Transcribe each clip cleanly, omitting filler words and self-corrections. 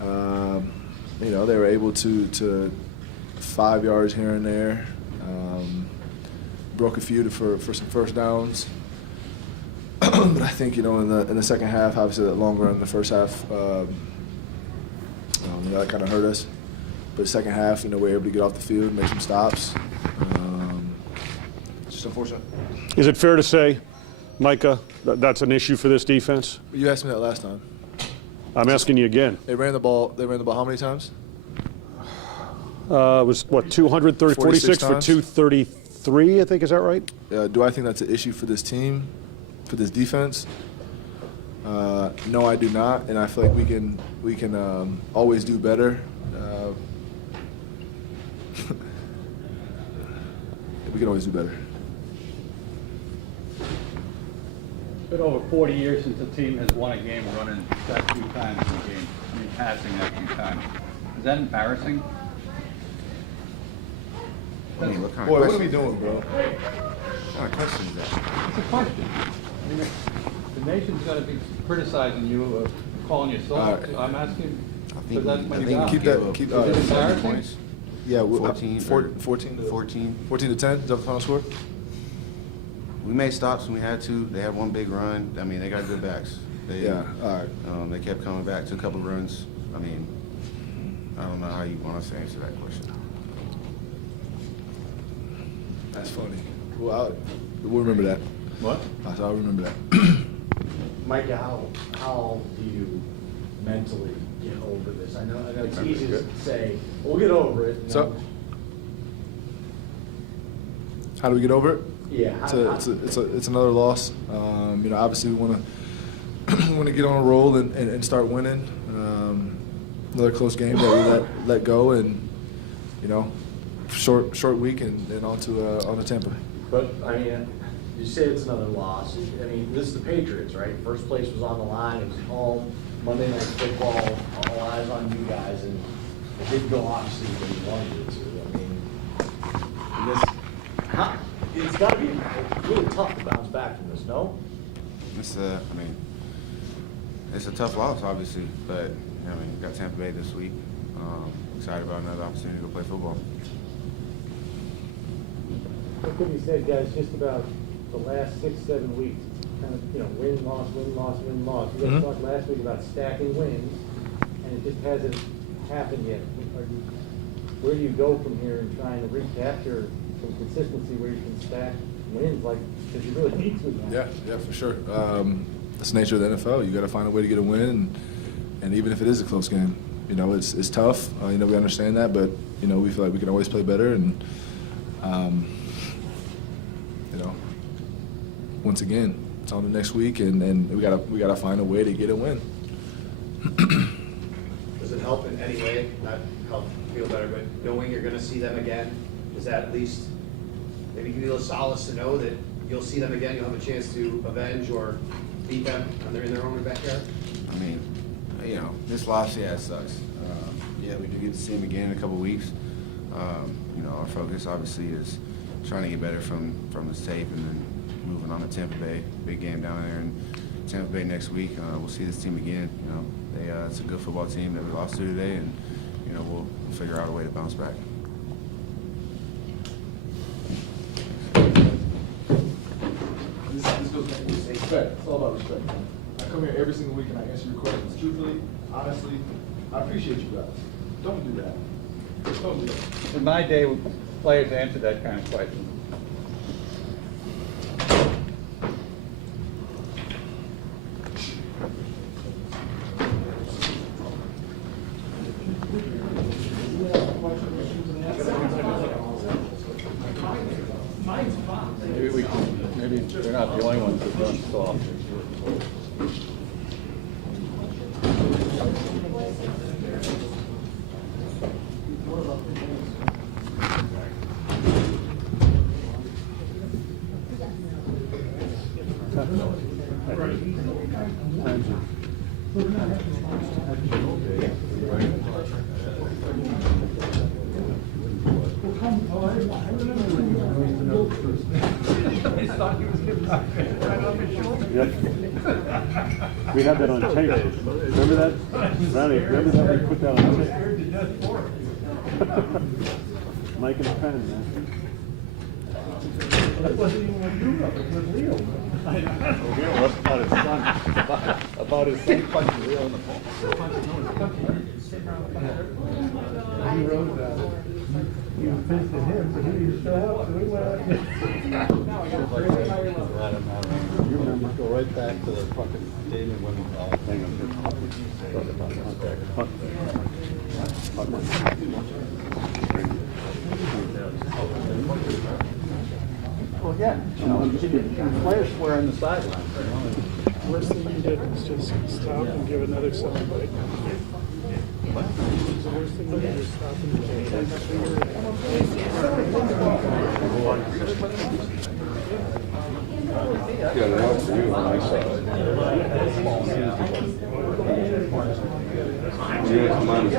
You know, they were able to 5 yards here and there, broke a few for some first downs. But I think, you know, in the second half, obviously that long run in the first half, you know, that kind of hurt us. But the second half, you know, we were able to get off the field, make some stops. Just unfortunate. Is it fair to say, Micah, that's an issue for this defense? You asked me that last time. I'm asking you again. They ran the ball how many times? It was, what, 46 for 233, I think, is that right? Do I think that's an issue for this team, for this defense? No, I do not, and I feel like we can always do better. We can always do better. It's been over 40 years since a team has won a game running that few times in a game. I mean, passing that few times. Is that embarrassing? I mean, what kind Boy, of what are we doing, bro? What kind of question is that? It's a question. I mean, the nation's going to be criticizing you, calling you soft. Right. I'm asking, I because that's what you think got. keep that. Keep Is it embarrassing? Points. Yeah, 14 14 to 14. 14 to 10. Is that the final score? We made stops when we had to. They had one big run. I mean, they got good backs. Yeah. All right. They kept coming back to a couple runs. I mean, I don't know how you want us to answer that question. That's funny. Well, we'll remember that. What? I'll remember that. Micah, how do you mentally get over this? I know it's easy to say, we'll get over it. So, how do we get over it? Yeah. It's another loss. You know, obviously we want to get on a roll and start winning. Another close game that we let go, and you know, short week and on to Tampa. But I mean, you say it's another loss. I mean, this is the Patriots, right? First place was on the line. It was home. Monday Night Football. All eyes on you guys, and it didn't go obviously the way you wanted it to. I mean, it's got to be really tough to bounce back from this, no? It's a tough loss, obviously, but I mean, we got Tampa Bay this week. Excited about another opportunity to go play football. What could be said, guys, just about the last 6-7 weeks, kind of, you know, win, loss, win, loss, win, loss. You guys talked last week about stacking wins, and it just hasn't happened yet. Where do you go from here in trying to recapture some consistency where you can stack wins, like, because you really need to now? Yeah, for sure. That's the nature of the NFL. You got to find a way to get a win, and even if it is a close game, you know, it's tough. You know, we understand that, but you know, we feel like we can always play better, and you know, once again, it's on the next week, and we gotta find a way to get a win. Does it help in any way, not help feel better, but knowing you're gonna see them again, does that at least maybe give you a little solace to know that you'll see them again, you'll have a chance to avenge or beat them when they're in their own backyard? I mean, you know, this loss, yeah, it sucks. Yeah, we do get to see him again in a couple weeks. You know, our focus obviously is trying to get better from this tape, and then moving on to Tampa Bay. Big game down there in Tampa Bay next week. We'll see this team again. You know, it's a good football team that we lost to today, and you know, we'll figure out a way to bounce back. This goes back to respect. It's all about respect. I come here every single week and I answer your questions truthfully, honestly. I appreciate you guys. Don't do that. Don't do that. In my day, players answered that kind of question. Maybe they're not the only ones that run soft. We had that on tape. Remember that? Ronnie, remember that we put that on Mike and a pen, man. That wasn't even what you wrote, it was Leo. About his son, about his son punching Leo in the ball. He wrote about it. He was pissed at him, but he didn't show up, so he went out. You remember, go right back to the fucking David women's thing of his talking about contact. Well, yeah, you know, players swear on the sideline. Worst thing you did was just stop and give another sound bite. The worst thing you did was stop and Yeah, that was for you when I saw it. Yeah, it's minus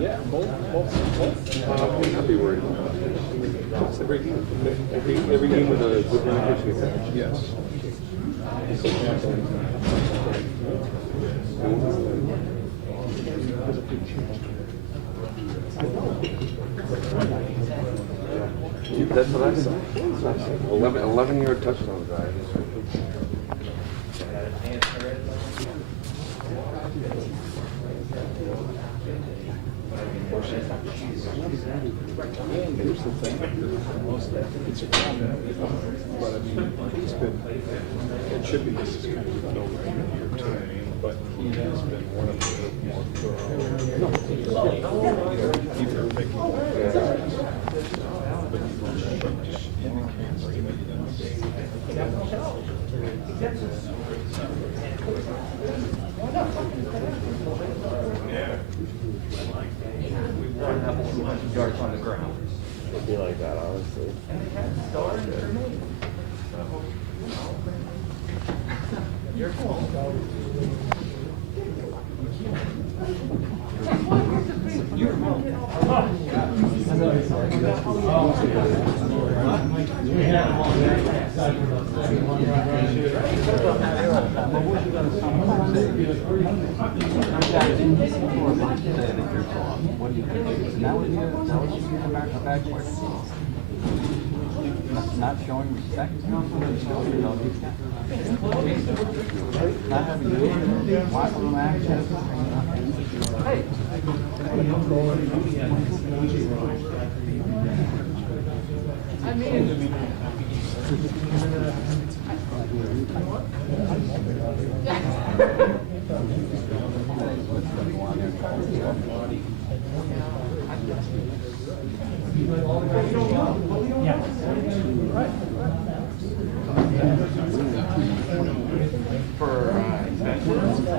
Yeah, both. I'd be worried about that. Every game with a good reputation attached. Yes. That's what I saw. 11-yard touchdown drive. Here's the thing, it's a comment, but I mean, he's been, it should be, this is kind of a no-brainer here too, but he has been one of the more thorough, either making but he runs just in the camera, Yards on the ground. It'd be like that, honestly. What do you think? Now what you get back not showing respect. Not having watch them action.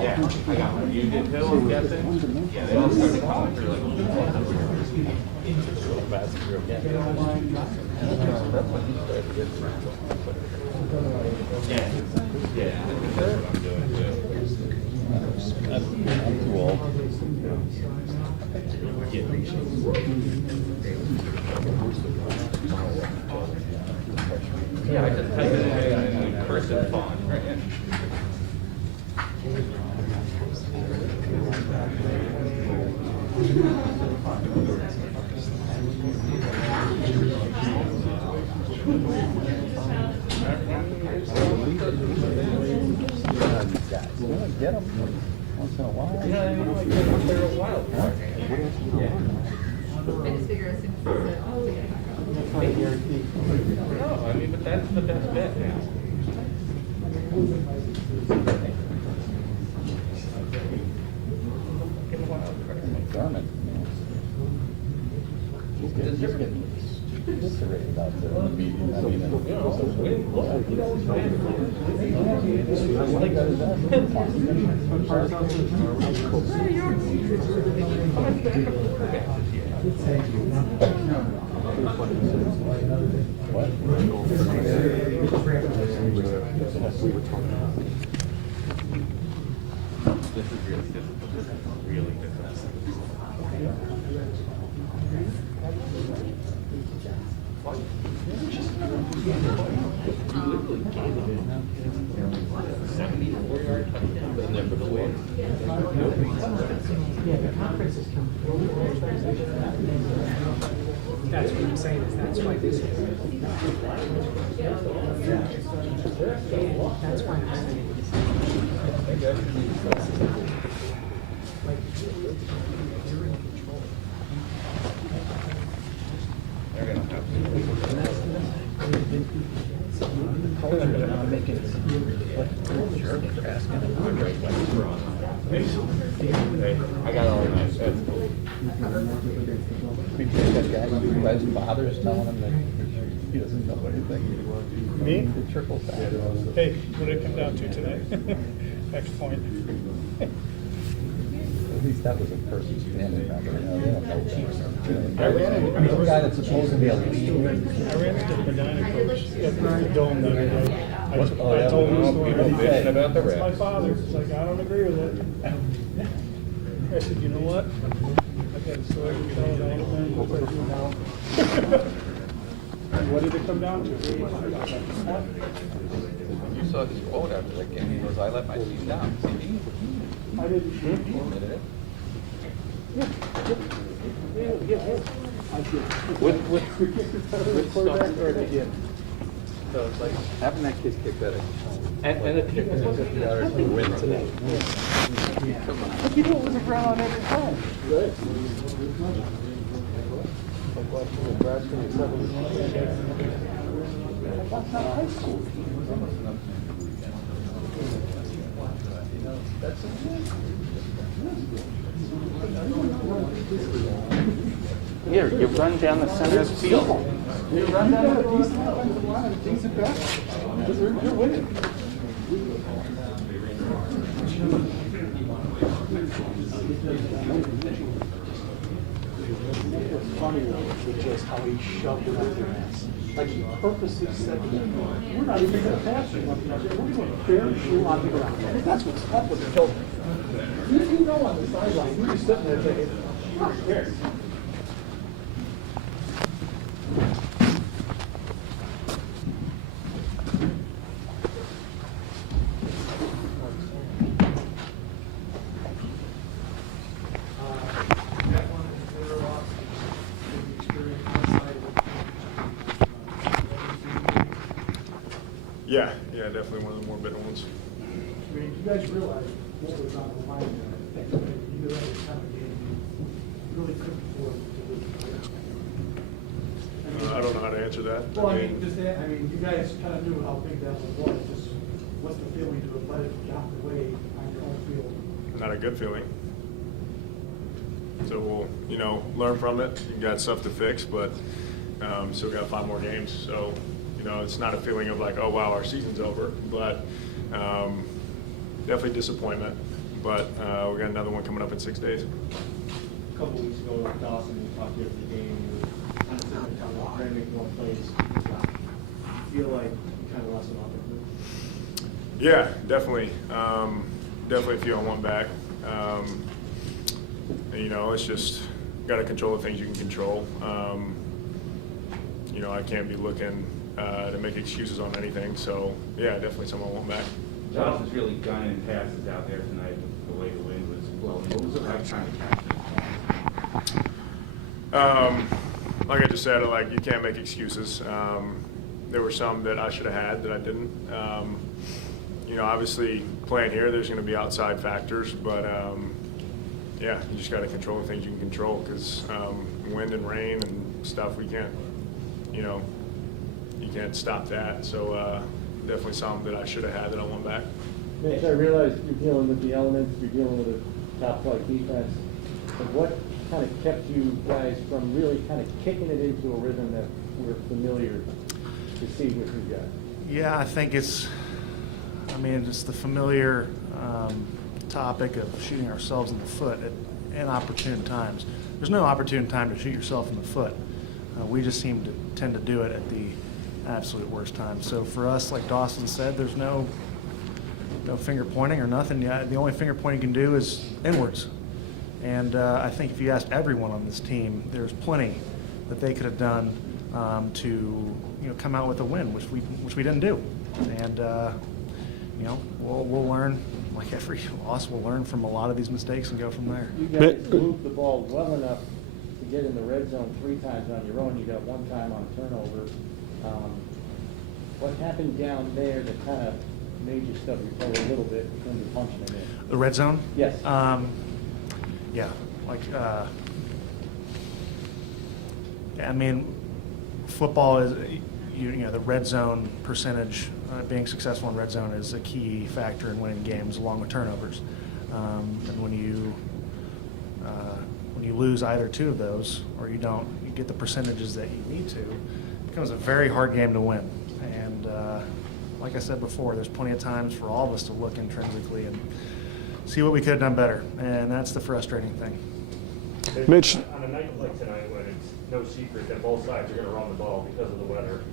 Yeah, I got one. You did too, I'm guessing? Yeah, they all started calling for like. Yeah, yeah, that's what I'm doing too. I'm too old. Yeah, I just typed it in cursive font, right? Get them once in a while. Yeah, you know, they're a wild card. I just figure as soon as it's No, I mean, but that's the best bet now. Get a wild card. Garmin. He's getting eviscerated out there in the media. I mean, That's what I'm saying, is that's why this is. That's why I'm saying I got all that. We take that guy who has fathers telling him that he doesn't know anything. Me? It trickles down. Hey, what did it come down to today? Next point. At least that was a person standing down there. They don't know that. Some guy that's supposed to be a leader. I ran into the Medina coach at the Dome the other day. I told him the story. Bitching about the That's my refs. father. He's like, I don't agree with it. I said, you know what? I got a story to tell about it, man. What do I do now? What did it come down to? You saw his quote after that game. He goes, I let my team down. See, I didn't. he admitted it. With quarterback or at the end? So it's like having that kid kick that and a kick $50 to win today. Come on. But you knew it was a ground every time. Good. That's not high school. Here, you run down the center of the field. You run down a decent offensive line and a decent back. You're winning. What's funny though, is just how he shoved it up their ass. Like he purposely said, we're not even gonna pass you, we're gonna bare shoe on the ground. I think that's what's killed me. You know on the sideline, you're just sitting there thinking, who cares? Yeah, definitely one of the more bitter ones. I mean, you guys realize what was on the line there. You knew that was kind of game. You really couldn't afford to lose. I don't know how to answer that. Well, I mean, just that, I mean, you guys kind of knew how big that was. Just what's the feeling to have let it get out the way on your own field? Not a good feeling. So we'll, learn from it. You got stuff to fix, but still got 5 more games. So, it's not a feeling of like, oh wow, our season's over, but definitely disappointment. But we got another one coming up in 6 days. A couple weeks ago, Dawson, we talked to you after the game. You were kind of sitting there trying to make more plays. Feel like you kind of lost an opportunity? Yeah, definitely. Definitely feel I want back. It's just got to control the things you can control. I can't be looking to make excuses on anything. So yeah, definitely something I want back. Jonathan's really gunning passes out there tonight. The way the wind was blowing. What was it like trying to catch it? Like I just said, you can't make excuses. There were some that I should have had that I didn't. Obviously playing here, there's going to be outside factors, but yeah, you just got to control the things you can control because wind and rain and stuff, we can't, you can't stop that. So definitely something that I should have had that I want back. Mitch, I realize you're dealing with the elements, you're dealing with a top-flight defense, but what kind of kept you guys from really kind of kicking it into a rhythm that we're familiar to see with you guys? Yeah, I think it's the familiar topic of shooting ourselves in the foot at inopportune times. there's no opportune time to shoot yourself in the foot. We just seem to tend to do it at the absolute worst time. So for us, like Dawson said, there's no finger pointing or nothing. Yeah, the only finger pointing you can do is inwards. And I think if you asked everyone on this team, there's plenty that they could have done to come out with a win, which we didn't do. And we'll learn. Like every loss, we'll learn from a lot of these mistakes and go from there. You guys moved the ball well enough to get in the red zone 3 times on your own. You got 1 time on a turnover. What happened down there that kind of made you stub your toe a little bit in terms of punching it in? The red zone? Yes. Yeah. Like, I mean, football is, the red zone percentage, being successful in red zone is a key factor in winning games along with turnovers. And when you lose either 2 of those, or you get the percentages that you need to, it becomes a very hard game to win. And like I said before, there's plenty of times for all of us to look intrinsically and see what we could have done better. And that's the frustrating thing. Mitch. On a night like tonight, when it's no secret that both sides are going to run the ball because of the weather,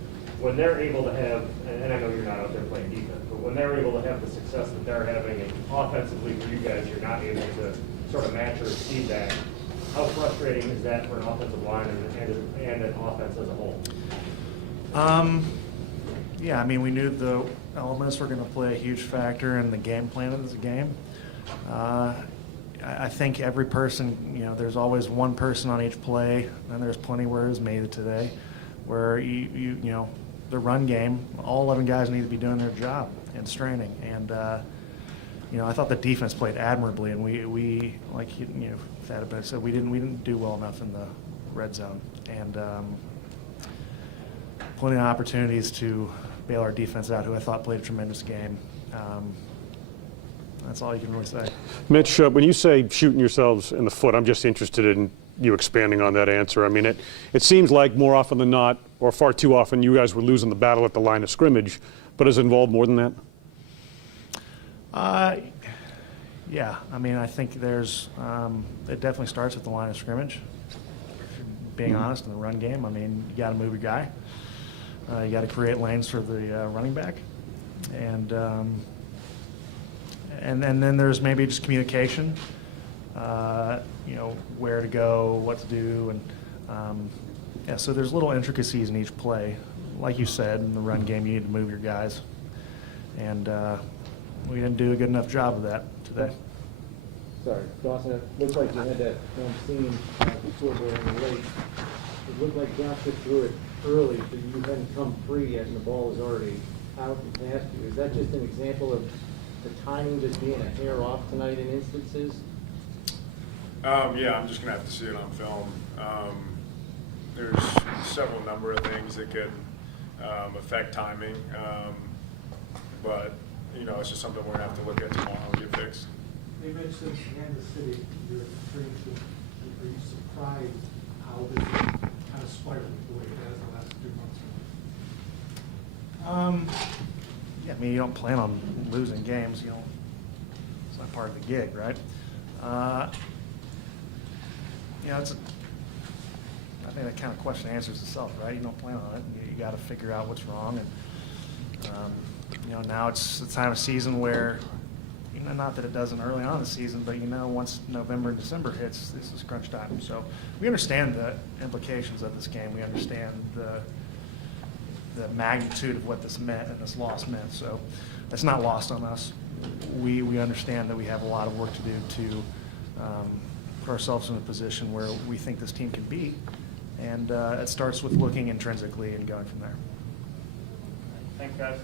when they're able to have, and I know you're not out there playing defense, but when they're able to have the success that they're having, and offensively for you guys, you're not able to sort of match or exceed that, how frustrating is that for an offensive line and an offense as a whole? Yeah, I mean, we knew the elements were going to play a huge factor in the game plan of this game. I think every person, there's always one person on each play, and there's plenty where it was made today, where the run game, all 11 guys need to be doing their job and straining. And I thought the defense played admirably, and we like Thad said, we didn't do well enough in the red zone, and plenty of opportunities to bail our defense out, who I thought played a tremendous game. That's all you can really say. Mitch, when you say shooting yourselves in the foot, I'm just interested in you expanding on that answer. I mean, it seems like more often than not, or far too often, you guys were losing the battle at the line of scrimmage, but is it involved more than that? Yeah, I mean, I think there's, it definitely starts at the line of scrimmage. Being honest, in the run game, I mean, you got to move your guy. You got to create lanes for the running back. And then there's maybe just communication, where to go, what to do, and so there's little intricacies in each play. Like you said, in the run game, you need to move your guys, and we didn't do a good enough job of that today. Sorry, Dawson, it looked like you had that one seam before going in the late. It looked like Joshua threw it early, but you hadn't come free yet, and the ball was already out and past you. Is that just an example of the timing just being a hair off tonight in instances? Yeah, I'm just going to have to see it on film. There's several number of things that could affect timing, but it's just something we're going to have to look at tomorrow and get fixed. You mentioned Kansas City, your experience. Are you surprised how this kind of spiraled the way it has the last 2 months? Yeah, I mean, you don't plan on losing games. It's not part of the gig, right? I think that kind of question answers itself, right? You don't plan on it. You got to figure out what's wrong, and now it's the time of season where, not that it doesn't early on in the season, but once November and December hits, this is crunch time. So we understand the implications of this game. We understand the magnitude of what this meant and this loss meant. So it's not lost on us. We understand that we have a lot of work to do to put ourselves in a position where we think this team can beat. And it starts with looking intrinsically and going from there. Thanks, guys.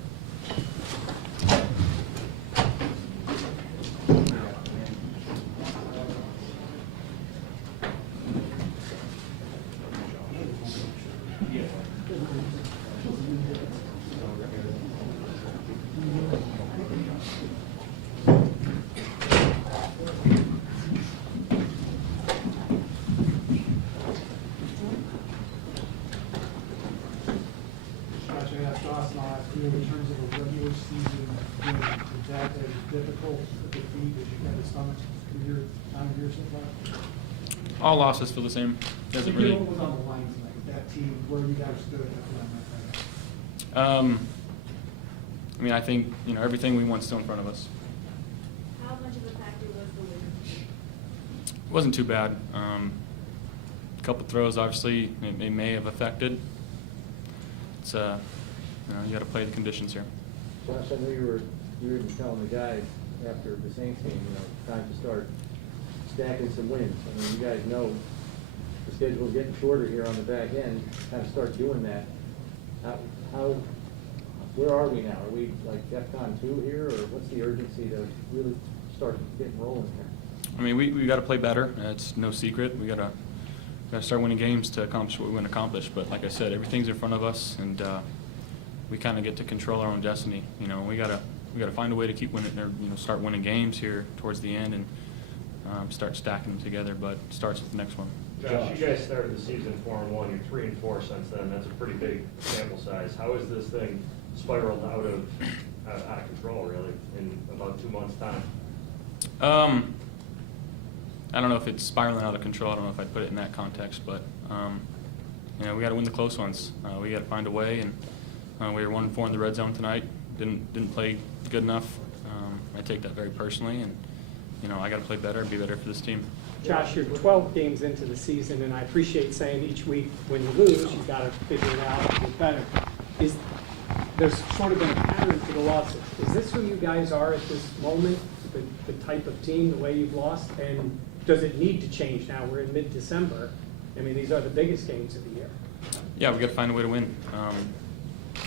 Dawson, I'll ask you, in terms of a regular season game, is that as difficult a defeat as you had to stomach through your time here so far? All losses feel the same. Doesn't You know really. what was on the line tonight, that team, where you guys stood at that I mean, I think everything we want still in front of us. How much of a factor was the win? It wasn't too bad. A couple throws, obviously, it may have affected. It's you got to play the conditions here. Josh, I know you were even telling the guys after the Saints game, time to start stacking some wins. I mean, you guys know the schedule's getting shorter here on the back end, kind of start doing that. Where are we now? Are we like DEFCON 2 here, or what's the urgency to really start getting rolling here? I mean, we got to play better. It's no secret. We got to start winning games to accomplish what we want to accomplish. But like I said, everything's in front of us, and we kind of get to control our own destiny. We got to find a way to keep winning, or start winning games here towards the end, and start stacking them together. But it starts with the next one. Josh, you guys started the season 4-1. You're 3-4 since then. That's a pretty big sample size. How has this thing spiraled out of control, really, in about 2 months' time? I don't know if it's spiraling out of control. I don't know if I'd put it in that context, but we got to win the close ones. We got to find a way, and we were 1-4 in the red zone tonight. Didn't play good enough. I take that very personally, and I got to play better and be better for this team. Josh, you're 12 games into the season, and I appreciate saying each week when you lose, you've got to figure it out and get better. There's sort of been a pattern to the losses. Is this who you guys are at this moment, the type of team, the way you've lost? And does it need to change now? We're in mid-December. I mean, these are the biggest games of the year. Yeah, we got to find a way to win. I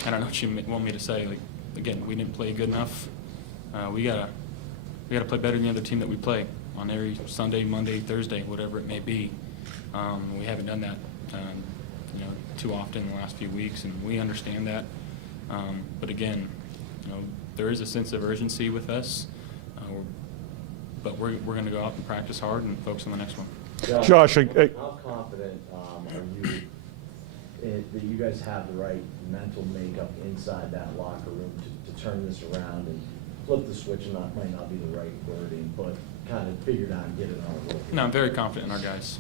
don't know what you want me to say. Like, again, we didn't play good enough. We gotta play better than the other team that we play on every Sunday, Monday, Thursday, whatever it may be. We haven't done that, too often in the last few weeks, and we understand that. But again, there is a sense of urgency with us. But we're going to go out and practice hard and focus on the next one. Josh, how confident are you that you guys have the right mental makeup inside that locker room to turn this around and flip the switch? And that might not be the right wording, but kind of figure it out and get it on a roll. No, I'm very confident in our guys.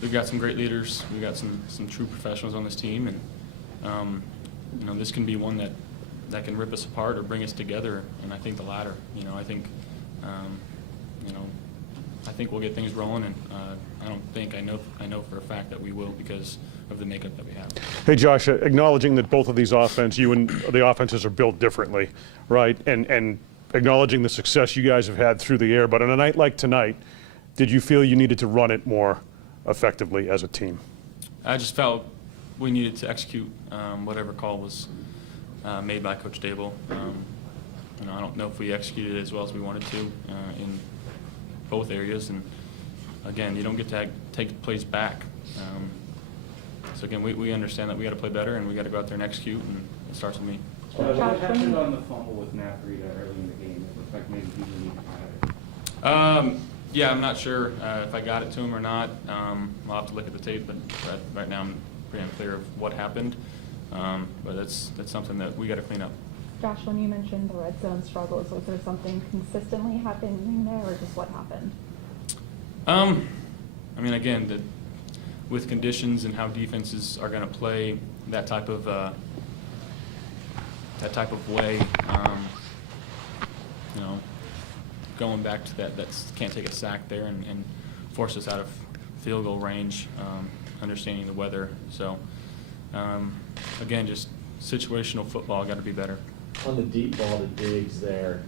We've got some great leaders. We've got some true professionals on this team, and this can be one that can rip us apart or bring us together. And I think the latter. I think we'll get things rolling, and I know for a fact that we will because of the makeup that we have. Hey, Josh, acknowledging that both of these you and the offenses are built differently, right? And acknowledging the success you guys have had through the air, but on a night like tonight, did you feel you needed to run it more effectively as a team? I just felt we needed to execute whatever call was made by Coach Dable. I don't know if we executed as well as we wanted to in both areas, and again, you don't get to take plays back. So again, we understand that we got to play better, and we got to go out there and execute, and it starts with me. What happened on the fumble with Matt Breida early in the game? It looked like maybe he didn't have it. Yeah, I'm not sure if I got it to him or not. I'll have to look at the tape, but right now I'm pretty unclear of what happened. But that's something that we got to clean up. Josh, when you mentioned the red zone struggles, was there something consistently happening there, or just what happened? I mean, again, with conditions and how defenses are going to play that type of way, going back to that can't take a sack there and force us out of field goal range, understanding the weather. So, again, just situational football got to be better. On the deep ball to Diggs there,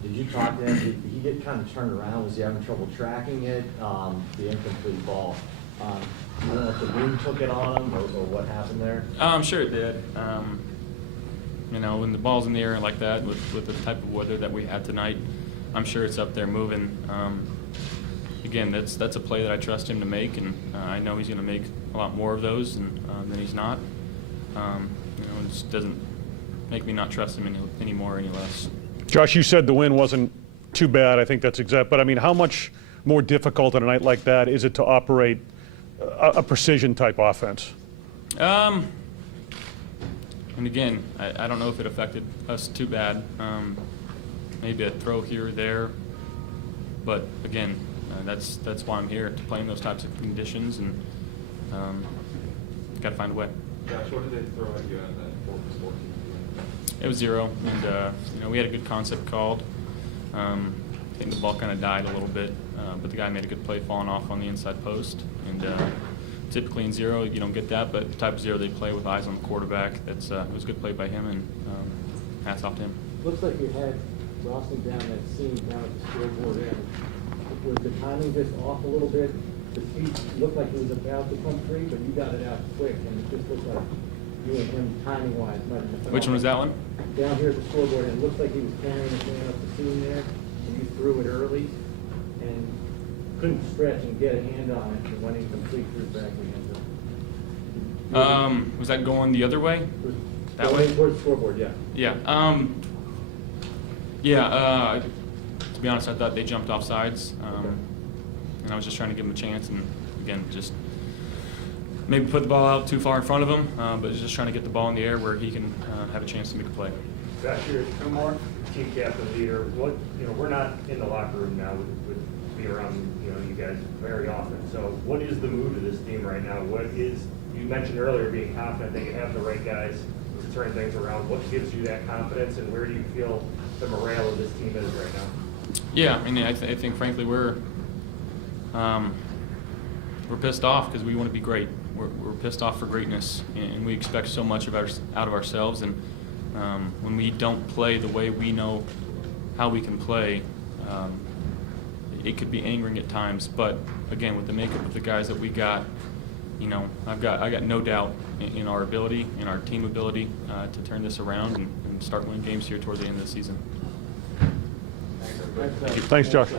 did you talk to him? Did he get kind of turned around? Was he having trouble tracking it? The incomplete ball. I don't know if the wind took it on him or what happened there. I'm sure it did. When the ball's in the air like that with the type of weather that we had tonight, I'm sure it's up there moving. Again, that's a play that I trust him to make, and I know he's going to make a lot more of those than he's not. It just doesn't make me not trust him any more or any less. Josh, you said the win wasn't too bad. I think that's exact. But I mean, how much more difficult on a night like that is it to operate a precision type offense? And again, I don't know if it affected us too bad. Maybe a throw here or there. But again, that's why I'm here, to play in those types of conditions, and got to find a way. Josh, what did they throw at you on that 4-14? It was 0, and we had a good concept called. I think the ball kind of died a little bit, but the guy made a good play falling off on the inside post. And typically in 0, you don't get that, but the type of 0 they play with eyes on the quarterback, it was a good play by him, and hats off to him. Looks like you had Rosling down that seam down at the scoreboard end. Was the timing just off a little bit? The speed looked like it was about to come free, but you got it out quick, and it just looked like you and him timing-wise might have been. Which one was that one? Down here at the scoreboard, and it looked like he was carrying it man up the seam there, and you threw it early, and couldn't stretch and get a hand on it, and went incomplete through back again. Was that going the other way? That way? Towards the scoreboard, yeah. Yeah. To be honest, I thought they jumped off sides, and I was just trying to give him a chance, and again, just maybe put the ball out too far in front of him, but just trying to get the ball in the air where he can have a chance to make a play. Josh, you're team captain leader. We're not in the locker room now with being around you guys very often. So what is the mood of this team right now? You mentioned earlier being confident that you have the right guys to turn things around. What gives you that confidence, and where do you feel the morale of this team is right now? Yeah, I mean, I think frankly we're pissed off because we want to be great. We're pissed off for greatness, and we expect so much out of ourselves. And when we don't play the way we know how we can play, it could be angering at times. But again, with the makeup of the guys that we got, I got no doubt in our ability, in our team ability, to turn this around and start winning games here towards the end of the season. Thanks, Josh.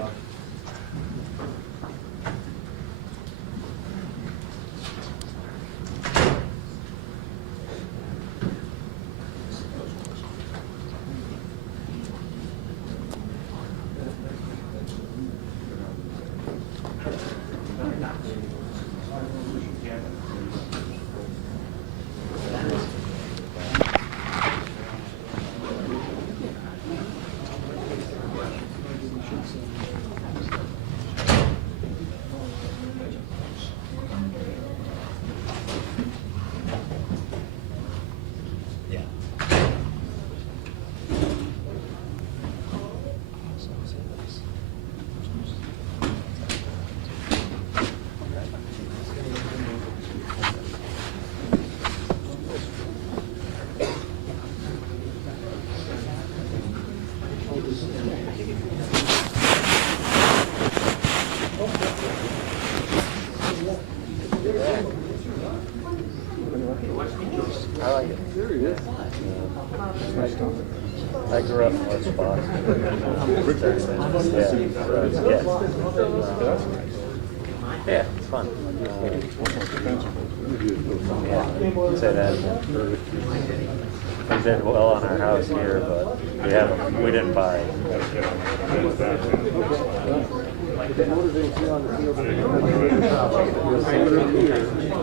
I grew up in West Boston. Yeah, it's fun. Yeah, say that. We did well on our house here, but we didn't buy it.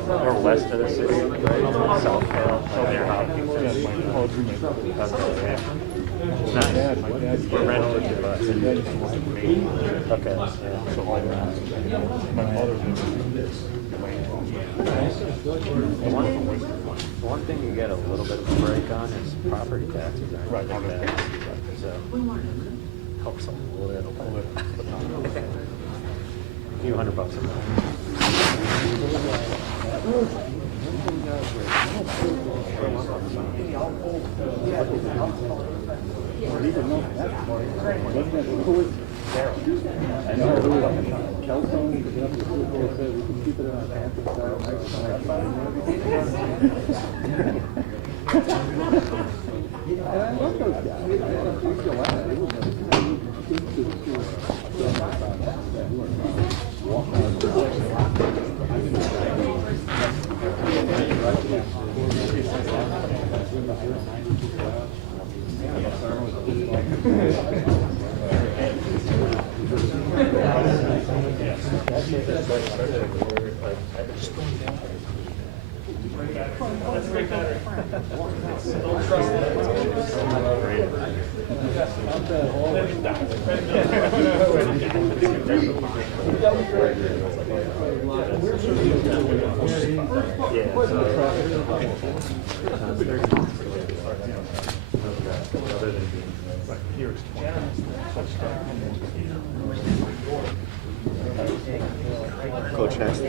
We're west of the city, right? South Hill, near Hopkins. Nice. We're renting it, but okay. One thing you get a little bit of a break on is property taxes. Right. So helps a little bit. A few $100 a month. I know who Kelton said we can keep it on our pants and style. And I love those guys. Coach next.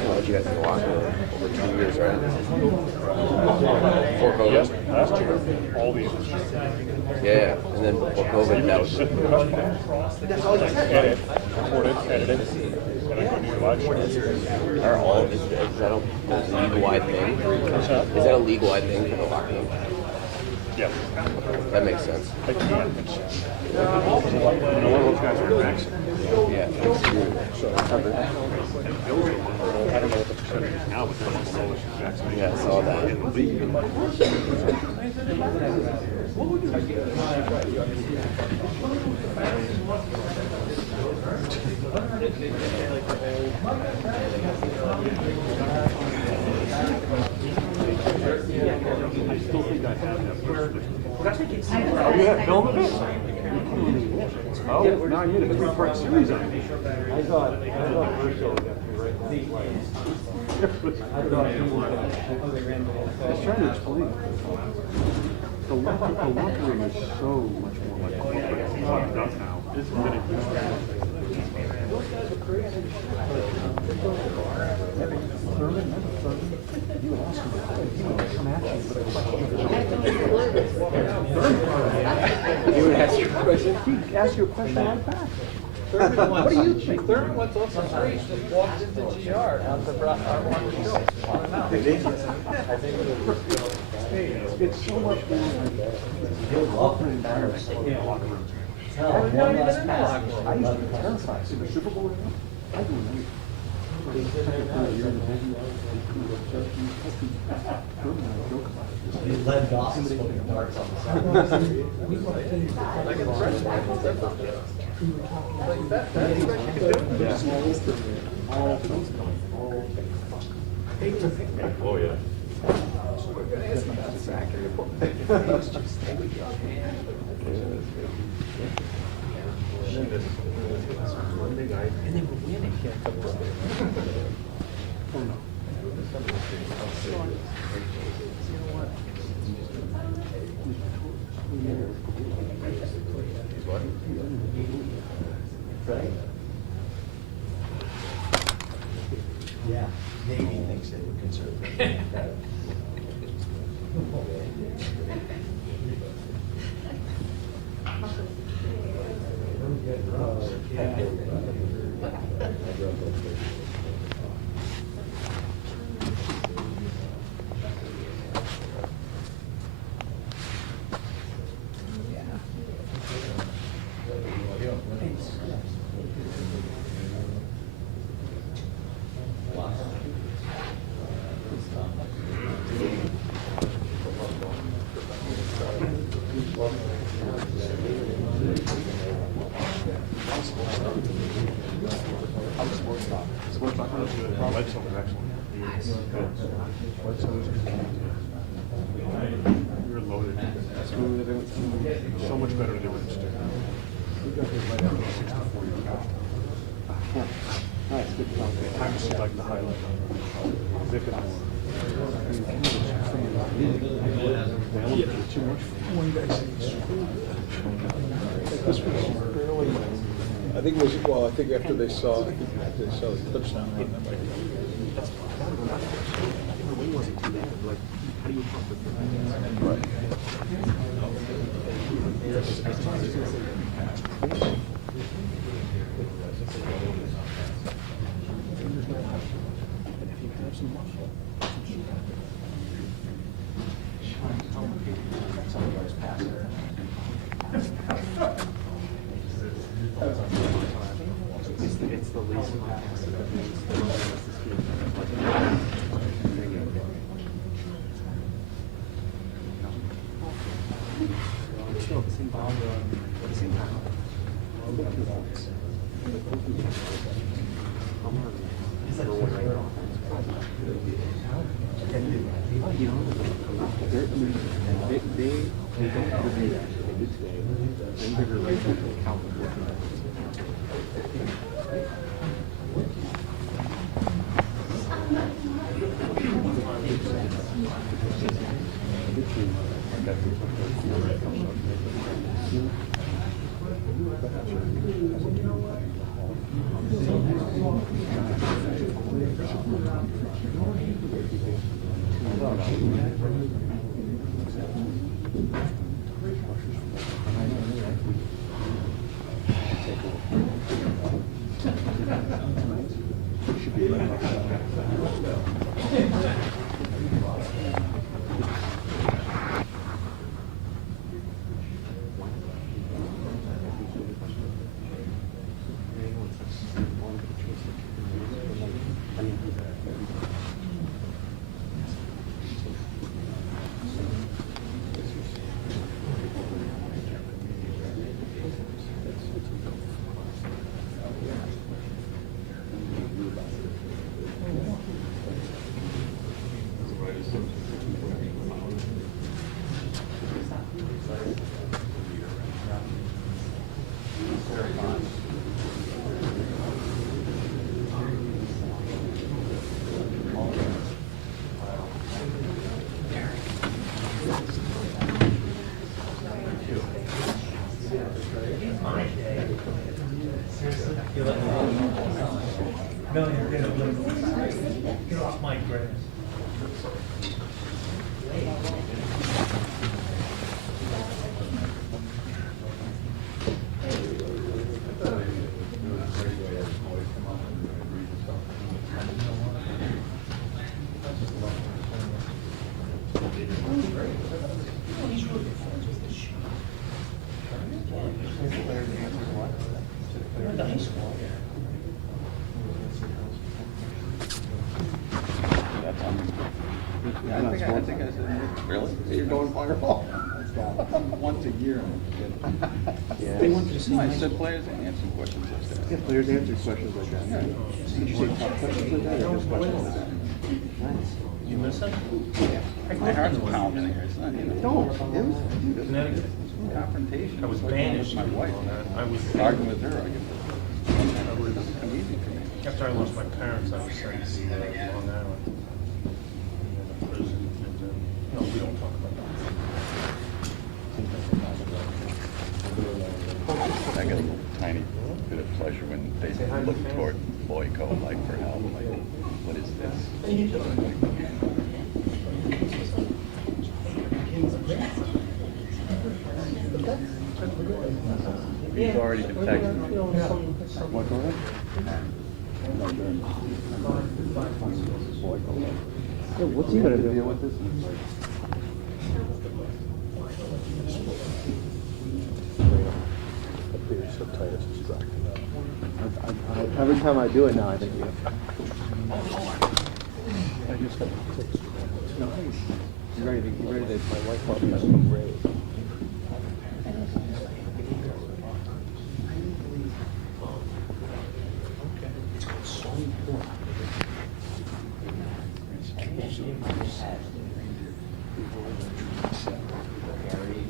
How'd you guys in the locker room over 2 years, right? Before COVID. Last year, all these. Yeah, and then before COVID, that was. Edit, recorded, edited, and I couldn't do live shows. Are all is that a league-wide thing? Is that a league-wide thing for the locker room? Yeah. That makes sense. I can't. You know, one of those guys are an accident. Yeah. So, I don't know what the percentage is now, but they're among the lowest in Jackson. Yeah, I saw that. In the league. I still think I have that first. Oh, you have film of it? Oh, now I made a 3-part series on it. I thought Virgil was going to be right down the way. I thought he was going to. I was trying to explain. The locker room is so much more like locked up now. It's really you would ask him he would come at you with a question. You would ask your question. He'd ask you a question like that. What do you think? Thurman went off the street, just walked into GR out the show. It's so much more like embarrassed in the locker room. I used to be terrified. See the Super Bowl? I do anything. He led Dawson smoking darts on the side. Oh, yeah. And they were winning. Oh, no. Yeah, Navy thinks they were conservative. You're loaded. So much better to do with this. We got here right after 64 years ago. Nice, good job. Time to see like the highlight. Vic and more. Too much. One guy said he's this was barely. I think it was, well, I think after they saw the touchdown on them. Right. It's the least Still at the same time. At the same time. You know, they don't ever do that. They do today. Then they're going to count the working Get off my grass. I think I said, really? You're going fireball? Once a year. Yeah. They want to see. I said players answering questions like that. Yeah, players answer questions like that. Yeah. Did you say tough questions like that or just questions like that? Nice. You miss it? Yeah. My heart's pounding here. It's not even. No, it was Connecticut. Confrontation. I was with banished my wife. I was arguing with her. It doesn't come easy for me. After I lost my parents, I was sent to Long Island. In a prison. No, we don't talk about that. I get a little tiny bit of pleasure when they look toward Boyko, like for help, like, what is this? He's already been texted. What, go ahead? Yeah, what's he gonna deal with this? Every time I do it now, I think you. I just got to text. You ready to my wife probably has a new raise.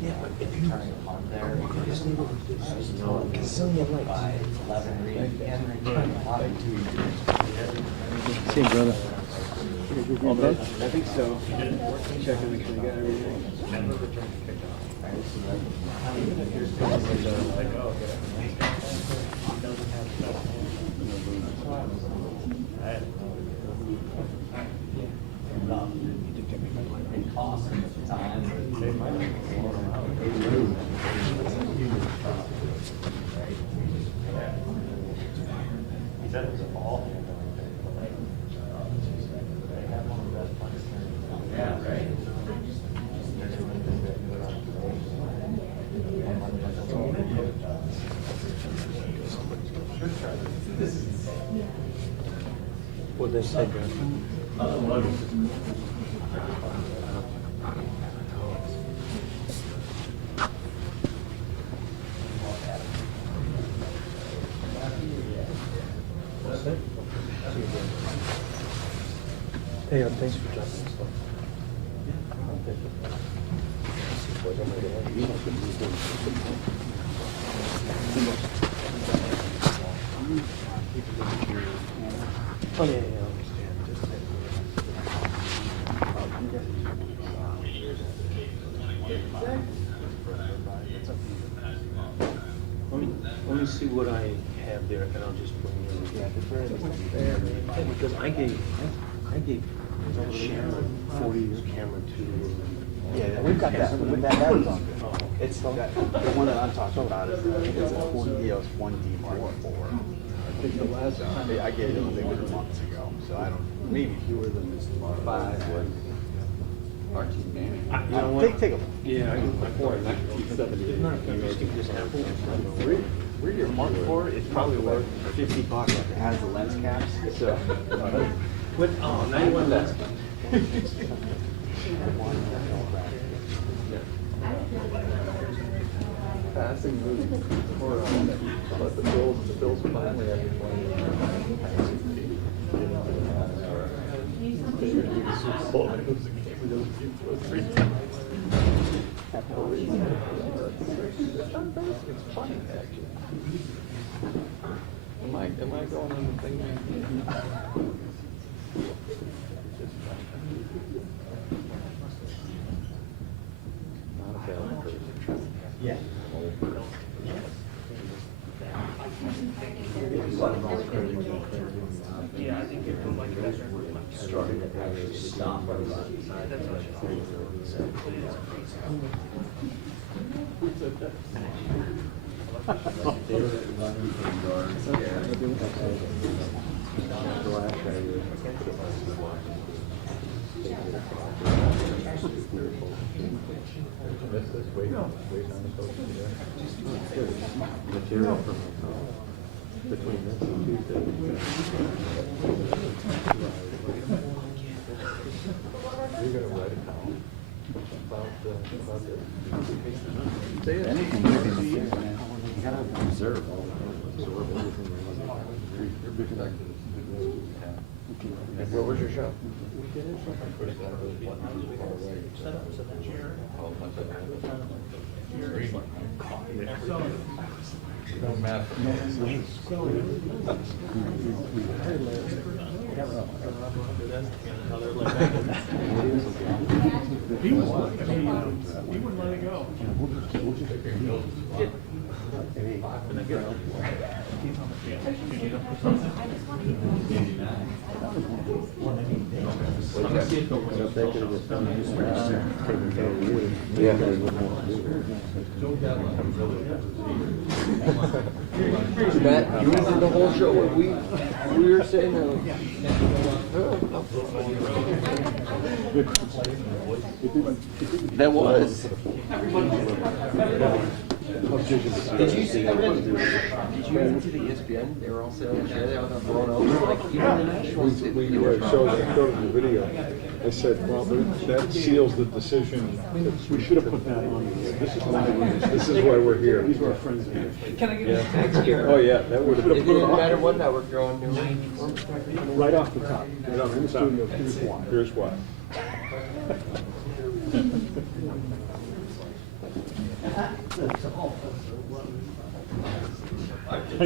Yeah, but if you turn it on there, you just need to know a gazillion likes. 5, 11 reading, and a lot of tweets. See you, brother. All good? I think so. Check and make sure you got everything. He said it was a ball. Yeah, right. What'd they say, Hey, thanks for dropping this stuff. Oh, yeah, yeah, let me see what I have there, and I'll just bring you. Yeah, because I gave Sharon 40-year camera to. Yeah, we've got that. That was on. It's the one that I'm talking about is it's a 40 EOS 1D Mark IV. I think the last time I gave it was months ago, so I don't. Maybe fewer than 5. You know what? Take a look. Yeah, I got my 4. Isn't that interesting? Just Apple. Read your Mark IV. It's probably worth $50. It has the lens caps, so. What? Oh, 91 lens. Passing movie. But the Bills finally have It's funny, actually. Am I going on the thing, man? Not a bad person. Yeah. Yeah, I think it was like that. Starting to actually stop. Material from between this and Tuesday. You're going to write a column about this. Anything you can see, man. You gotta observe all that. Absorb everything. Where was your show? He wouldn't let it go. Matt, you went through the whole show when we were saying that was. Did you see that? Did you even see the ESPN? They were all sitting there, they all got blown over. Like even the Nationals. We showed the video. I said, well, that seals the decision. We should have put that on. This is why we're here. These were our friends. Can I get a text here? Oh, yeah, that would have It didn't matter what network you're on. Right off the top. Right off the studio. Here's why. Here's why. Oh,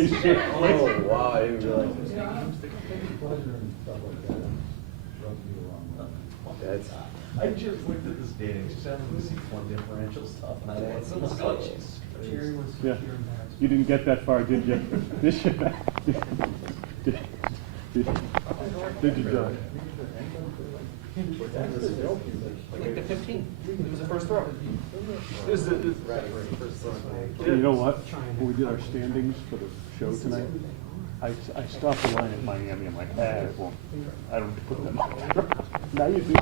wow, I didn't realize. That's. I just looked at this data, just happened to see point differential stuff, and I had some discussions. Yeah. You didn't get that far, did you? Did you, John? Like the 15. It was the first throw. You know what? When we did our standings for the show tonight, I stopped the line at Miami. I'm like, well, I don't put them up. Now you do.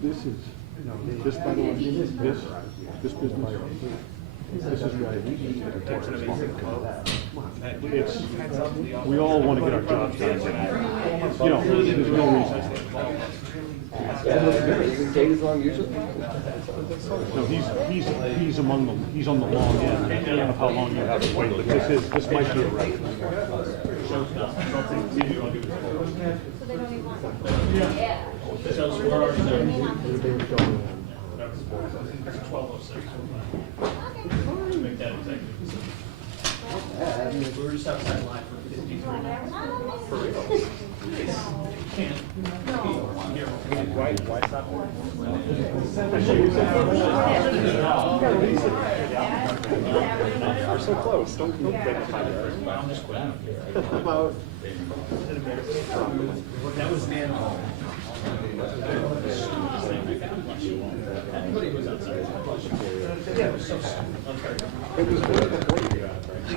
This is, by the way, this business, this is right. it's, we all want to get our jobs done. You know, there's no reason. Days long usually? No, he's among them. He's on the long end of how long you have to wait. But this might be a record. We were just outside live for 53 minutes. For real. Why stop? We're so close. Don't make it 5 yards. That was man.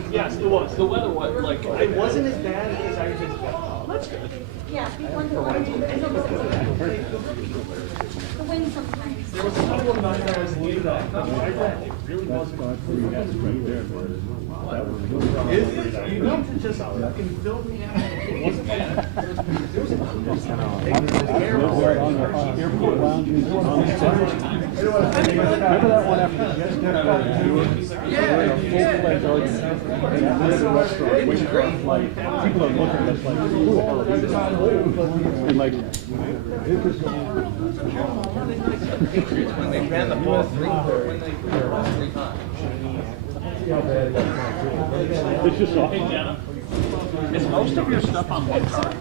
Yes, it was. The weather was like, it wasn't as bad as I just thought. That's good. Yeah, before the wind sometimes. There was a couple of nights I was leaving up. It really wasn't. Is it? You need to just fucking fill me out. It wasn't bad. Airport lounges on remember that one after the Jets got caught? We were in a full-fledged argument. And at the restaurant, waiting for our flight. People are looking at us like, who the hell are these? And like, When they ran the ball three times. it's just awful. Is most of your stuff on one card?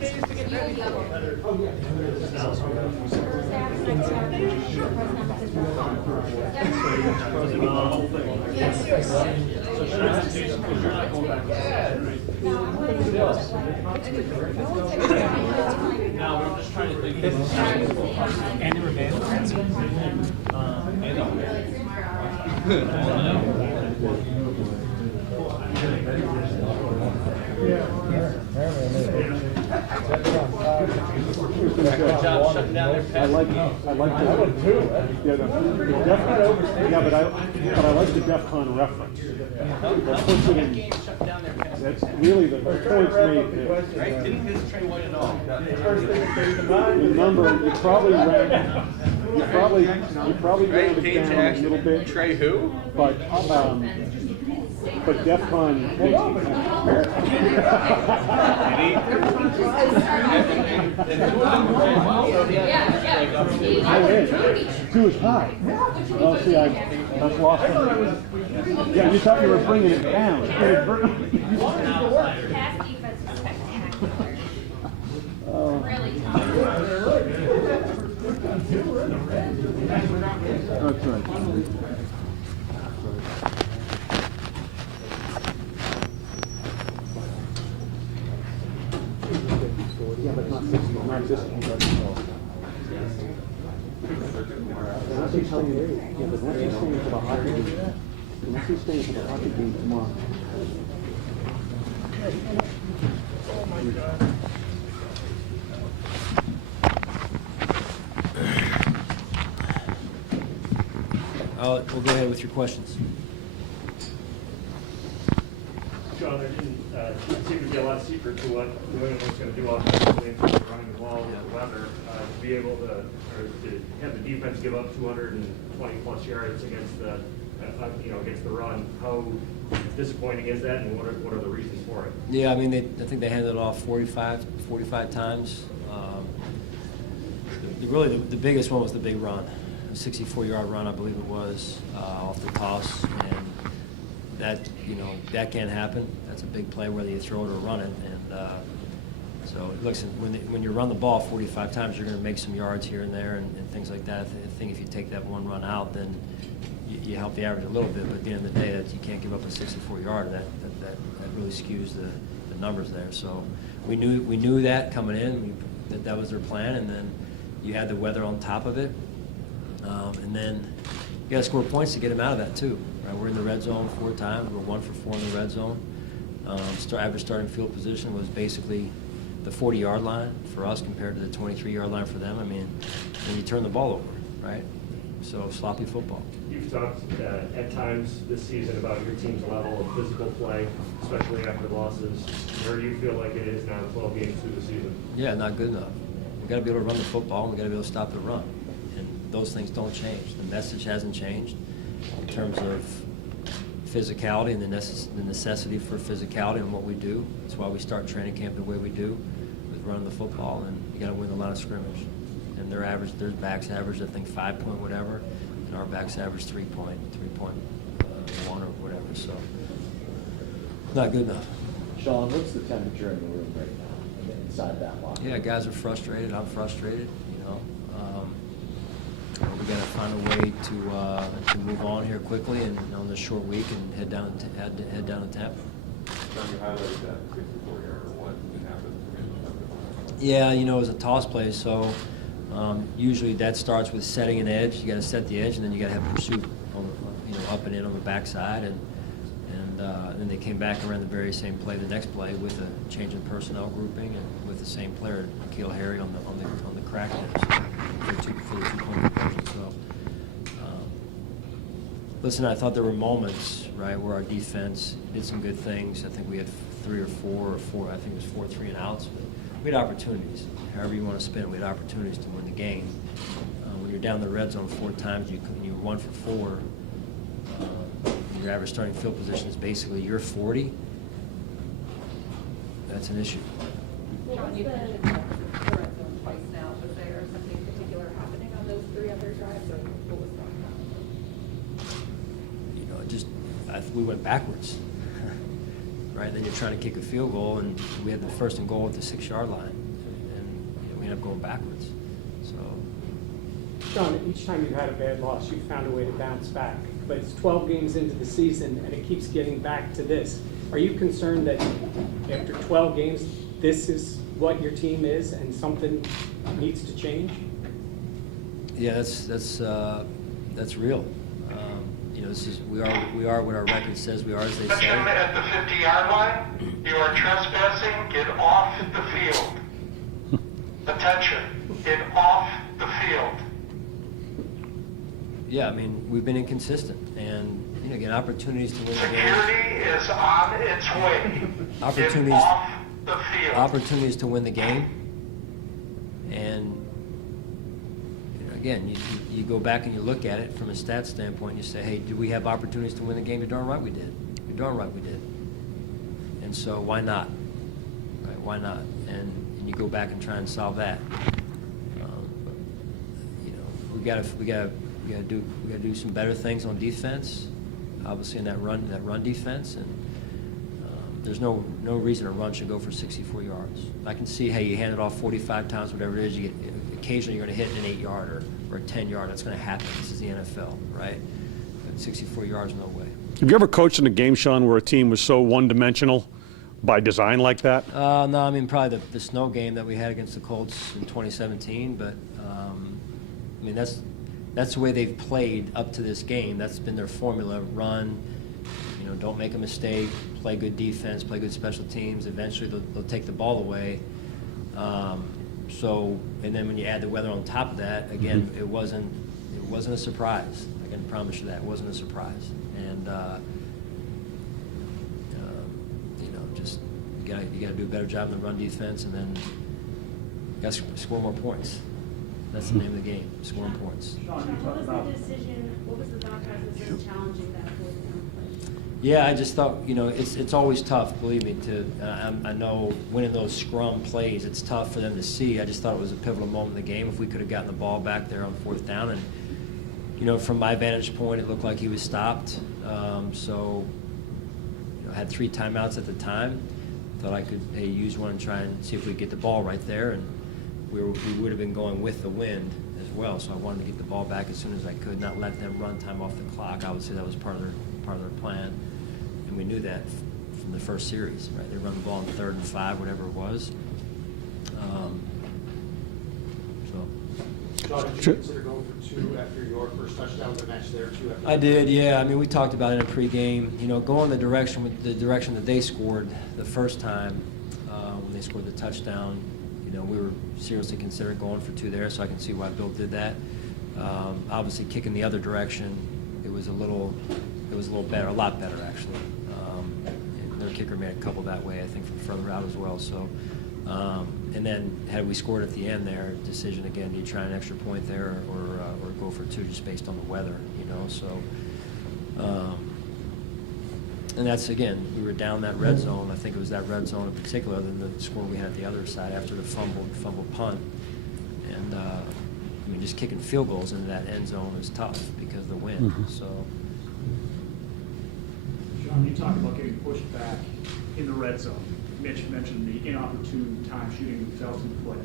No, we're just trying to think. And they were banned. I like the yeah, but I like the DEF CON reference. That puts it in. That's really the points made. Didn't miss Trey White at all. Remember, you probably ran. You probably ran it down a little bit. Trey who? But DEF CON makes it Two is high. Oh, see, that's lost. Yeah, you thought you were bringing it down. Pass defense is spectacular. Really tough. That's right. Yeah, but not this one. Not this one. Unless he's staying, yeah, but unless he's staying for the hockey game. Unless he's staying for the hockey game tomorrow. Oh my God. We'll go ahead with your questions. John, there didn't seem to be a lot of secret to what New England was going to do offensively in terms of running the ball with the weather. To be able to, or to have the defense give up 220 plus yards against the, against the run. How disappointing is that, and what are the reasons for it? Yeah, I mean, I think they handed it off 45 times. Really, the biggest one was the big run, a 64-yard run, I believe it was, off the toss, and that can't happen. That's a big play whether you throw it or run it, and so listen, when you run the ball 45 times, you're going to make some yards here and there and things like that. I think if you take that one run out, then you help the average a little bit, but at the end of the day, that you can't give up a 64-yard. That really skews the numbers there. So we knew that coming in, that was their plan, and then you had the weather on top of it, and then you got to score points to get them out of that too. Right? We're in the red zone 4 times. We're 1 for 4 in the red zone. Average starting field position was basically the 40-yard line for us compared to the 23-yard line for them. I mean, when you turn the ball over, right? So sloppy football. You've talked at times this season about your team's level of physical play, especially after losses. Where do you feel like it is now 12 games through the season? Yeah, not good enough. We've got to be able to run the football, and we've got to be able to stop the run. And those things don't change. The message hasn't changed in terms of physicality and the necessity for physicality and what we do. That's why we start training camp the way we do, with running the football, and you got to win the line of scrimmage. And their backs average, I think, 5 point whatever, and our backs average 3.1 or whatever. So not good enough. Sean, what's the temperature in the room right now inside that locker? Yeah, guys are frustrated. I'm frustrated. We got to find a way to move on here quickly and on this short week and head down to Tampa. John, you highlighted that 64-yard. What happened? Yeah, it was a toss play, so usually that starts with setting an edge. You got to set the edge, and then you got to have pursuit up and in on the backside, and then they came back and ran the very same play the next play with a change in personnel grouping and with the same player, N'Keal Harry, on the crack edge for the two-point conversion. So, listen, I thought there were moments, right, where our defense did some good things. I think we had 3 or 4. I think it was 4 3-and-outs. But we had opportunities. However you want to spin it, we had opportunities to win the game. When you're down the red zone 4 times, you're 1 for 4. Your average starting field position is basically your 40. That's an issue. John, you mentioned the red zone twice now. Was there something particular happening on those 3 other drives, or what was going on? We went backwards. Right, then you're trying to kick a field goal, and we had the 1st and goal at the 6-yard line, and we ended up going backwards. So, John, each time you've had a bad loss, you've found a way to bounce back. But it's 12 games into the season, and it keeps getting back to this. Are you concerned that after 12 games, this is what your team is, and something needs to change? Yeah, that's real. We are what our record says we are, as they say. At the 50-yard line, you are trespassing. Get off the field. Attention, get off the field. Yeah, we've been inconsistent, and again, opportunities to win the game. Security is on its way. Get off the field. Opportunities to win the game, and again, you go back and you look at it from a stats standpoint, and you say, hey, do we have opportunities to win the game? You're darn right we did. You're darn right we did. And so why not? Right, why not? And you go back and try and solve that. We got to do some better things on defense. Obviously, in that run defense, and there's no reason a run should go for 64 yards. I can see, hey, you hand it off 45 times, whatever it is, occasionally you're going to hit an 8-yard or a 10-yard. That's going to happen. This is the NFL, right? But 64 yards, no way. Have you ever coached in a game, Sean, where a team was so one-dimensional by design like that? No, probably the snow game that we had against the Colts in 2017. But that's the way they've played up to this game. That's been their formula: run, don't make a mistake, play good defense, play good special teams. Eventually, they'll take the ball away. And then when you add the weather on top of that, again, it wasn't a surprise. I can promise you that it wasn't a surprise. And just you got to do a better job in the run defense, and then you got to score more points. That's the name of the game: scoring points. What was the decision? What was the thought process in challenging that 4th down play? Yeah, I just thought, it's always tough, believe me, I know winning those scrum plays, it's tough for them to see. I just thought it was a pivotal moment in the game. If we could have gotten the ball back there on 4th down, and, from my vantage point, it looked like he was stopped. I had 3 timeouts at the time. Thought I could use one and try and see if we could get the ball right there, and we would have been going with the wind as well. So I wanted to get the ball back as soon as I could, not let them run time off the clock. Obviously, that was part of their plan. And we knew that from the first series, right? They run the ball on 3rd and 5, whatever it was. John, did you consider going for 2 after your first touchdown the match there, 2 after? I did, yeah. We talked about it in pregame. Going the direction that they scored the first time when they scored the touchdown. We were seriously considering going for 2 there, so I can see why Bill did that. Obviously, kicking the other direction, it was a little better, a lot better actually. And their kicker made a couple that way, I think, from further out as well. So, and then had we scored at the end there, decision again: do you try an extra point there or go for two, just based on the weather, you know? So. And that's, again, we were down that red zone. I think it was that red zone in particular than the score we had at the other side after the fumble punt. And, I mean, just kicking field goals into that end zone is tough because of the wind. So. John, you talked about getting pushed back in the red zone. Mitch mentioned the inopportune time shooting themselves in the foot.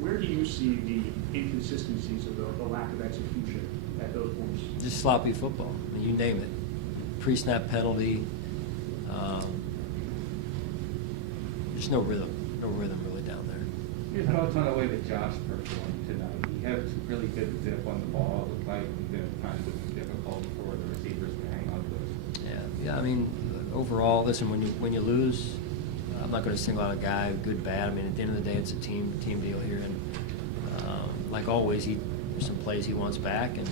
Where do you see the inconsistencies or the lack of execution at those points? Just sloppy football. I mean, you name it. Pre-snap penalty. Just no rhythm really down there. Your thoughts on the way that Josh performed tonight? He had some really good zip on the ball. It looked like times it was difficult for the receivers to hang on to it. Yeah. I mean, overall, listen, when you lose, I'm not going to single out a guy, good, bad. I mean, at the end of the day, it's a team deal here, and like always, there's some plays he wants back, and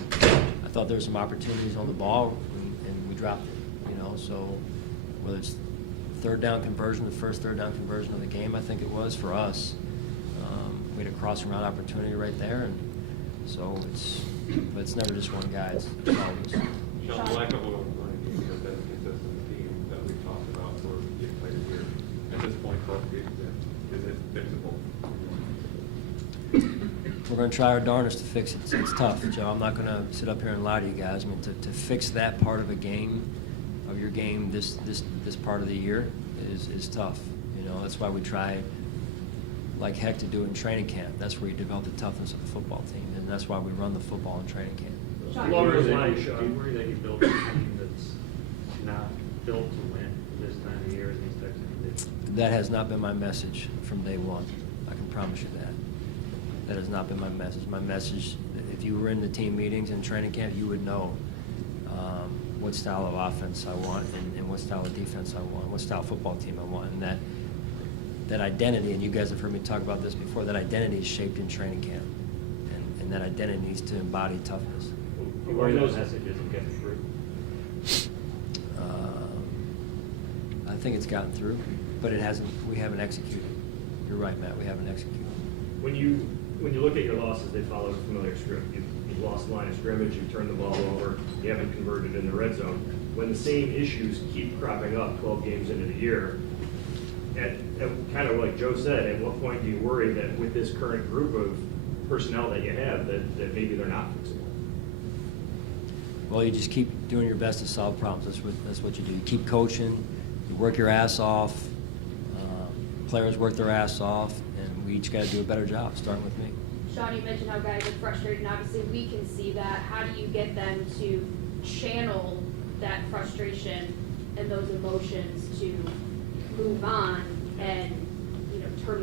I thought there were some opportunities on the ball, and we dropped it. You know, so whether it's third down conversion, the first third down conversion of the game, I think it was for us. We had a crossing route opportunity right there, and so it's never just one guy. It's always. Sean, the lack of oil has been a consistent theme that we've talked about for the players here. At this point, 12 games in, is it fixable? We're going to try our darndest to fix it. It's tough, Joe. I'm not going to sit up here and lie to you guys. I mean, to fix that part of a game, of your game, this part of the year is tough. You know, that's why we try like heck to do it in training camp. That's where you develop the toughness of the football team, and that's why we run the football in training camp. Do you worry that you build a team that's not built to win this time of year in these types of conditions? That has not been my message from day one. I can promise you that. That has not been my message. My message, if you were in the team meetings and training camp, you would know what style of offense I want and what style of defense I want, what style of football team I want. And that identity, and you guys have heard me talk about this before, that identity is shaped in training camp. And that identity needs to embody toughness. You worry those messages and get through? I think it's gotten through, but we haven't executed. You're right, Matt, we haven't executed. When you look at your losses, they follow a familiar script. You've lost the line of scrimmage, you've turned the ball over, you haven't converted in the red zone. When the same issues keep cropping up 12 games into the year, at kind of like Joe said, at what point do you worry that with this current group of personnel that you have, that maybe they're not fixable? Well, you just keep doing your best to solve problems. That's what you do. You keep coaching, you work your ass off, players work their ass off, and we each got to do a better job, starting with me. Sean, you mentioned how guys are frustrated, and obviously we can see that. How do you get them to channel that frustration and those emotions to move on and, you know, try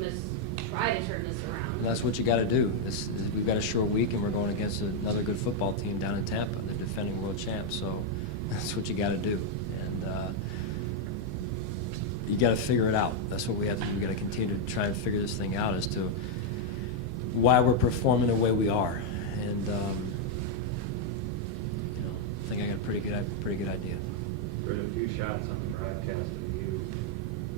to turn this around? And that's what you got to do. We've got a short week, and we're going against another good football team down in Tampa, the defending world champs. So that's what you got to do, and you got to figure it out. That's what we have to do. We got to continue to try and figure this thing out as to why we're performing the way we are, and you know, I think I got a pretty good idea. There were a few shots on the broadcast of you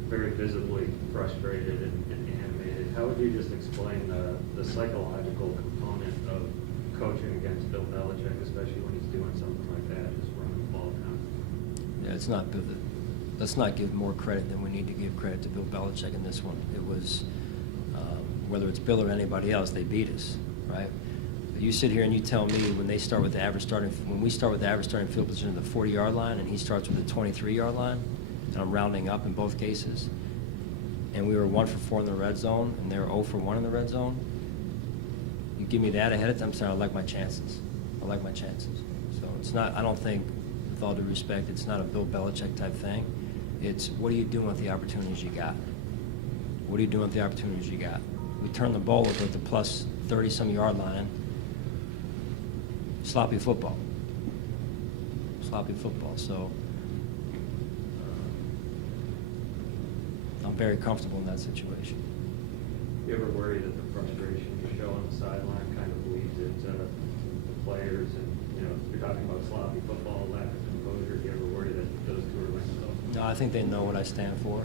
very visibly frustrated and animated. How would you just explain the psychological component of coaching against Bill Belichick, especially when he's doing something like that, just running the ball down? Yeah, it's not. Let's not give more credit than we need to give credit to Bill Belichick in this one. It was, whether it's Bill or anybody else, they beat us, right? But you sit here and you tell me when we start with the average starting field position at the 40-yard line, and he starts with the 23-yard line, and I'm rounding up in both cases, and we were 1 for 4 in the red zone, and they were 0 for 1 in the red zone. You give me that ahead of time, I like my chances. I like my chances. So it's not. I don't think, with all due respect, it's not a Bill Belichick type thing. It's what are you doing with the opportunities you got? What are you doing with the opportunities you got? We turn the ball over at the plus 30-some yard line. Sloppy football. Sloppy football. So I'm very comfortable in that situation. You ever worry that the frustration you show on the sideline kind of bleeds into the sloppy football, lack of composure? Do you ever worry that those two are linked up? No, I think they know what I stand for.